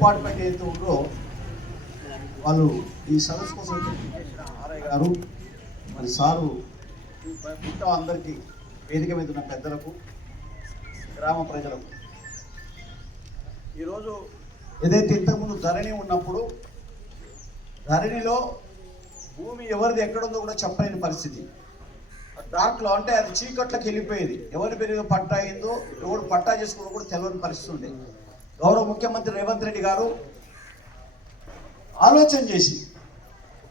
Department ఏదైతే ఉందో వాళ్ళు ఈ సదస్సు కోసం ఆర్ఐ గారు మరి సారు మిగతా అందరికీ వేదిక మీద ఉన్న పెద్దలకు గ్రామ ప్రజలకు ఈరోజు ఏదైతే ఇంతకుముందు ధరణి ఉన్నప్పుడు ధరణిలో భూమి ఎవరిది ఎక్కడుందో కూడా చెప్పలేని పరిస్థితి. డార్క్లో అంటే అది చీకట్లకు వెళ్ళిపోయేది. ఎవరి పేరు పట్టా అయిందో ఎవరు పట్టా చేసుకోవడం కూడా తెలియని పరిస్థితి ఉండేది. గౌరవ ముఖ్యమంత్రి రేవంత్ రెడ్డి గారు ఆలోచన చేసి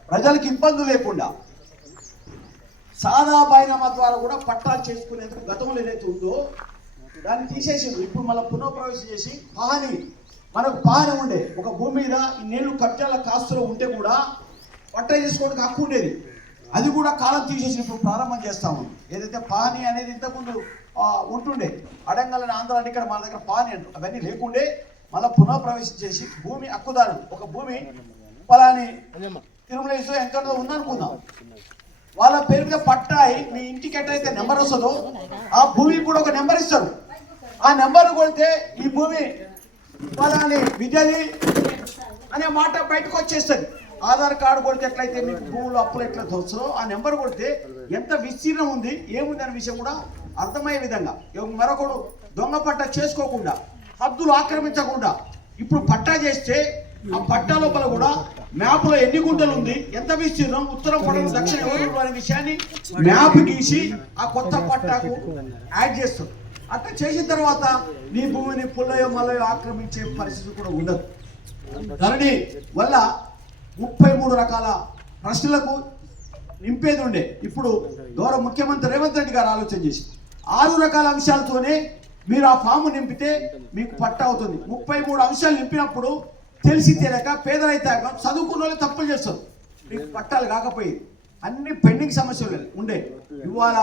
ప్రజలకు ఇబ్బంది లేకుండా సాదా బైనామా ద్వారా కూడా పట్టాలు చేసుకునేందుకు గతంలో ఏదైతే ఉందో దాన్ని తీసేసింది. ఇప్పుడు మళ్ళీ పునఃప్రవేశం చేసి మనకు పహాని ఉండే ఒక భూమి మీద ఇన్నేళ్ళు కబ్జాల కాస్తులో ఉంటే కూడా పట్టా చేసుకోవడానికి హక్కు ఉండేది. అది కూడా కాలం తీసేసి ఇప్పుడు ప్రారంభం చేస్తాము. ఏదైతే పహాని అనేది ఇంతకుముందు ఉంటుండే అడంగల్ ఆంధ్ర ఇక్కడ మన దగ్గర పహాని అంటారు, అవన్నీ లేకుండే మళ్ళీ పునఃప్రవేశం చేసి భూమి హక్కుదారుడు ఒక భూమి పలాని తిరుమలేశ్వర వెంకటలో ఉందనుకుందాం, వాళ్ళ పేరు మీద పట్టాయి మీ ఇంటికి ఎట్లయితే నెంబర్ వస్తుందో ఆ భూమికి కూడా ఒక నెంబర్ ఇస్తారు. ఆ నెంబర్ కొడితే ఈ భూమి పలాని విద్యది అనే మాట బయటకు వచ్చేస్తుంది. ఆధార్ కార్డు కొడితే ఎట్లయితే మీకు భూములు అప్పులు ఎట్లయితే వస్తుందో ఆ నెంబర్ కొడితే ఎంత విస్తీర్ణం ఉంది ఏముంది అనే విషయం కూడా అర్థమయ్యే విధంగా మరొకడు దొంగ పట్టా చేసుకోకుండా హద్దులు ఆక్రమించకుండా ఇప్పుడు పట్టా చేస్తే ఆ పట్టా లోపల కూడా మ్యాప్లో ఎన్ని గుంటలు ఉంది, ఎంత విస్తీర్ణం, ఉత్తరం పడవ దక్షిణ అనే విషయాన్ని మ్యాప్ గీసి ఆ కొత్త పట్టాకు యాడ్ చేస్తారు. అట్లా చేసిన తర్వాత నీ భూమిని పుల్లయో మల్లయో ఆక్రమించే పరిస్థితి కూడా ఉండదు. ధరణి వల్ల 33 రకాల ప్రశ్నలకు నింపేది ఉండే. ఇప్పుడు గౌరవ ముఖ్యమంత్రి రేవంత్ రెడ్డి గారు ఆలోచన చేసి 6 రకాల అంశాలతోనే మీరు ఆ ఫామ్ నింపితే మీకు పట్టా అవుతుంది. 33 అంశాలు నింపినప్పుడు తెలిసి తెలియక పేదలైతే చదువుకున్న వాళ్ళు తప్పులు చేస్తారు, మీకు పట్టాలు కాకపోయి అన్ని పెండింగ్ సమస్యలు ఉండే. ఇవాళ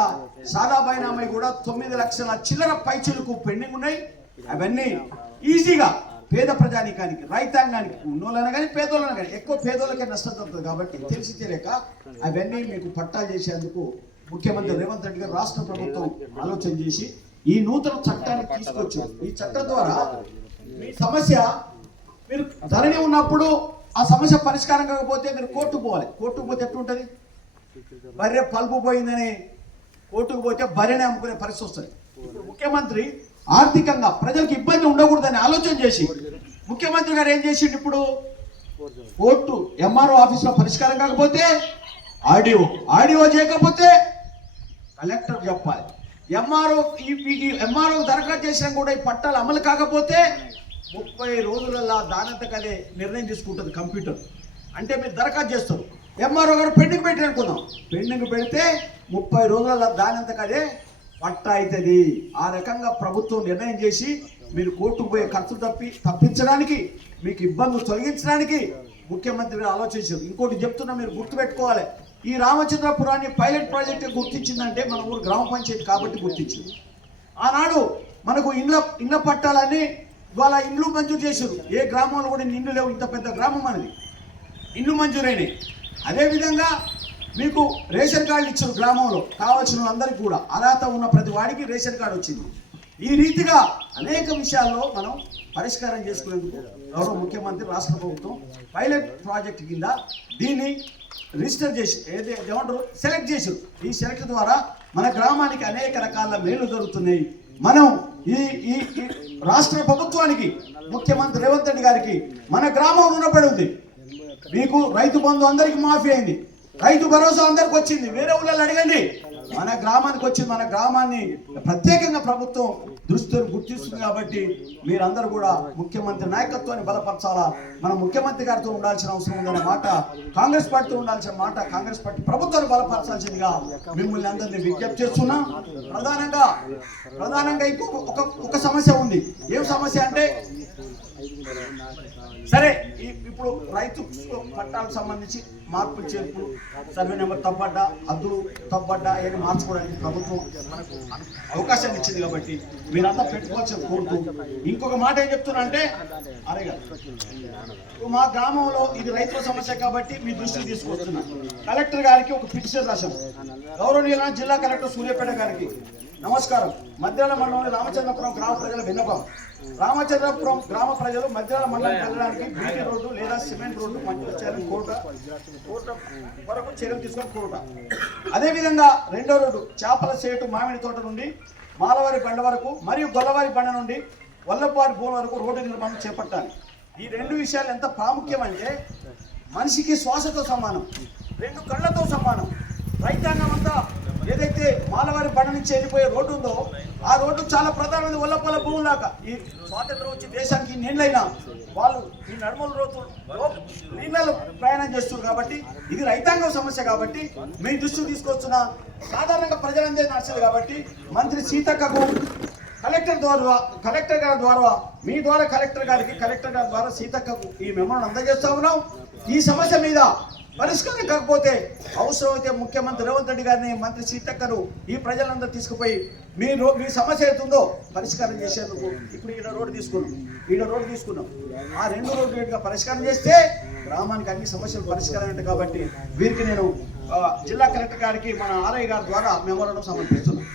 సాదా బైనామా కూడా 9 లక్షల చిల్లర పైచలకు పెండింగ్ ఉన్నాయి. అవన్నీ ఈజీగా పేద ప్రజానికానికి రైతాంగానికి ఉన్నోళ్ళైనా కానీ పేదోళ్ళైనా కానీ ఎక్కువ పేదోళ్ళకే నష్టం జరుగుతుంది. కాబట్టి తెలిసి తెలియక అవన్నీ మీకు పట్టాలు చేసేందుకు ముఖ్యమంత్రి రేవంత్ రెడ్డి గారు రాష్ట్ర ప్రభుత్వం ఆలోచన చేసి ఈ నూతన చట్టాన్ని తీసుకొచ్చారు. ఈ చట్టం ద్వారా మీ సమస్య మీరు ధరణి ఉన్నప్పుడు ఆ సమస్య పరిష్కారం కాకపోతే మీరు కోర్టుకు పోవాలి. కోర్టుకు పోతే ఎట్లుంటుంది, బర్రె పలుపు పోయిందని కోర్టుకు పోతే బర్రెనే అమ్ముకునే పరిస్థితి వస్తుంది. ముఖ్యమంత్రి ఆర్థికంగా ప్రజలకు ఇబ్బంది ఉండకూడదని ఆలోచన చేసి ముఖ్యమంత్రి గారు ఏం చేసిండు, ఇప్పుడు కోర్టు ఎంఆర్ఓ ఆఫీసులో పరిష్కారం కాకపోతే ఆర్డీఓ చేయకపోతే కలెక్టర్ చెప్పాలి. ఎంఆర్ఓ దరఖాస్తు చేసినా కూడా ఈ పట్టాలు అమలు కాకపోతే 30 రోజులలో దానంతకదే నిర్ణయం తీసుకుంటుంది కంప్యూటర్. అంటే మీరు దరఖాస్తు చేస్తారు, ఎంఆర్ఓ గారు పెండింగ్ పెట్టి అనుకుందాం, పెండింగ్ పెడితే 30 రోజులలో దానంతకదే పట్టా అవుతుంది. ఆ రకంగా ప్రభుత్వం నిర్ణయం చేసి మీరు కోర్టుకు పోయే ఖర్చు తప్పించడానికి మీకు ఇబ్బందులు తొలగించడానికి ముఖ్యమంత్రి ఆలోచించారు. ఇంకోటి చెప్తున్నా, మీరు గుర్తుపెట్టుకోవాలి, ఈ రామచంద్రపురాన్ని పైలట్ ప్రాజెక్ట్ గుర్తించిందంటే మన ఊరు గ్రామ పంచాయతీ కాబట్టి గుర్తించింది. ఆనాడు మనకు ఇండ్ల పట్టాలన్నీ ఇవాళ ఇండ్లు మంజూరు చేశారు. ఏ గ్రామంలో కూడా ఇండ్లు లేవు, ఇంత పెద్ద గ్రామం అనేది ఇండ్లు మంజూరైనాయి. అదేవిధంగా మీకు రేషన్ కార్డులు ఇచ్చారు, గ్రామంలో కావాల్సిన వాళ్ళందరికీ కూడా అర్హత ఉన్న ప్రతి వాడికి రేషన్ కార్డు వచ్చింది. ఈ రీతిగా అనేక విషయాల్లో మనం పరిష్కారం చేసుకునేందుకు గౌరవ ముఖ్యమంత్రి రాష్ట్ర ప్రభుత్వం పైలట్ ప్రాజెక్ట్ కింద దీన్ని రిజిస్టర్ చేసి ఏమంటారు సెలెక్ట్ చేశారు. ఈ సెలెక్ట్ ద్వారా మన గ్రామానికి అనేక రకాల మేలు జరుగుతున్నాయి. మనం ఈ రాష్ట్ర ప్రభుత్వానికి ముఖ్యమంత్రి రేవంత్ రెడ్డి గారికి మన గ్రామం రుణపడి ఉంది. మీకు రైతు బంధు అందరికీ మాఫీ అయింది, రైతు భరోసా అందరికి వచ్చింది. వేరే ఊళ్ళో అడగండి, మన గ్రామానికి వచ్చింది. మన గ్రామాన్ని ప్రత్యేకంగా ప్రభుత్వం దృష్టిని గుర్తిస్తుంది. కాబట్టి మీరందరూ కూడా ముఖ్యమంత్రి నాయకత్వాన్ని బలపరచాలా. మన ముఖ్యమంత్రి గారితో ఉండాల్సిన అవసరం ఉందనే మాట, కాంగ్రెస్ పార్టీతో ఉండాల్సిన మాట, కాంగ్రెస్ పార్టీ ప్రభుత్వాన్ని బలపరచాల్సిందిగా మిమ్మల్ని అందరినీ విజ్ఞప్తి చేస్తున్నాం. ప్రధానంగా ఒక సమస్య ఉంది. ఏం సమస్య అంటే, సరే ఇప్పుడు రైతు పట్టాలకు సంబంధించి మార్పులు చేర్పులు, సర్వే నెంబర్ తప్పడ్డా, హద్దులు తప్పడ్డా అని మార్చుకోవడానికి ప్రభుత్వం మనకు అవకాశాన్ని ఇచ్చింది. కాబట్టి మీరంతా పెట్టుకోవాల్సిన కోరుతూ ఇంకొక మాట ఏం చెప్తున్నా అంటే, మా గ్రామంలో ఇది రైతుల సమస్య కాబట్టి మీ దృష్టికి తీసుకొస్తున్నా. కలెక్టర్ గారికి ఒక పిటిషన్ రాశాం. గౌరవనీయులైన జిల్లా కలెక్టర్ సూర్యాపేట గారికి నమస్కారం. మధ్యాహ్న మండలంలోని రామచంద్రపురం గ్రామ ప్రజల విన్నపం. రామచంద్రపురం గ్రామ ప్రజలు మధ్యాహ్న మండలం వెళ్ళడానికి బీటీ రోడ్డు లేదా సిమెంట్ రోడ్డు మంజూరు చేయాలని కోట వరకు చర్యలు తీసుకొని కోరుట. అదేవిధంగా రెండో రోడ్డు చేపల సేటు మామిడి తోట నుండి మాలవారి బండ వరకు మరియు గొల్లవారి బండ నుండి వల్లపారి భూమి వరకు రోడ్డు నిర్మాణం చేపట్టాలి. ఈ రెండు విషయాలు ఎంత ప్రాముఖ్యమంటే మనిషికి శ్వాసతో సమానం, రెండు కళ్ళతో సమానం. రైతాంగం అంతా ఏదైతే మాలవారి బండ నుంచి వెళ్ళిపోయే రోడ్డు ఉందో ఆ రోడ్డు చాలా ప్రధానమైన వల్లపల్ల భూములాగా. ఈ స్వాతంత్రం వచ్చి దేశానికి నీళ్ళైనా వాళ్ళు ఈ నడుమల రోజు నీళ్ళలో ప్రయాణం చేస్తున్నారు కాబట్టి ఇది రైతాంగం సమస్య. కాబట్టి మీ దృష్టికి తీసుకొస్తున్న సాధారణంగా ప్రజలందరూ నడుస్తుంది కాబట్టి మంత్రి సీతక్కకు కలెక్టర్ గారి ద్వారా మీ ద్వారా కలెక్టర్ గారి ద్వారా సీతక్కకు ఈ మెమోను అందజేస్తా ఉన్నాం. ఈ సమస్య మీద పరిష్కారం కాకపోతే అవసరమైతే ముఖ్యమంత్రి రేవంత్ రెడ్డి గారిని మంత్రి సీతక్కను ఈ ప్రజలందరూ తీసుకుపోయి మీ సమస్య అవుతుందో పరిష్కారం చేసేందుకు ఇప్పుడు ఈడ రోడ్డు తీసుకున్నాం. ఆ రెండు రోడ్డు పరిష్కారం చేస్తే గ్రామానికి అన్ని సమస్యలు పరిష్కారం అంటే కాబట్టి వీరికి నేను జిల్లా కలెక్టర్ గారికి మన ఆర్ఐ గారి ద్వారా మెమోరాండం సమర్పిస్తున్నాను.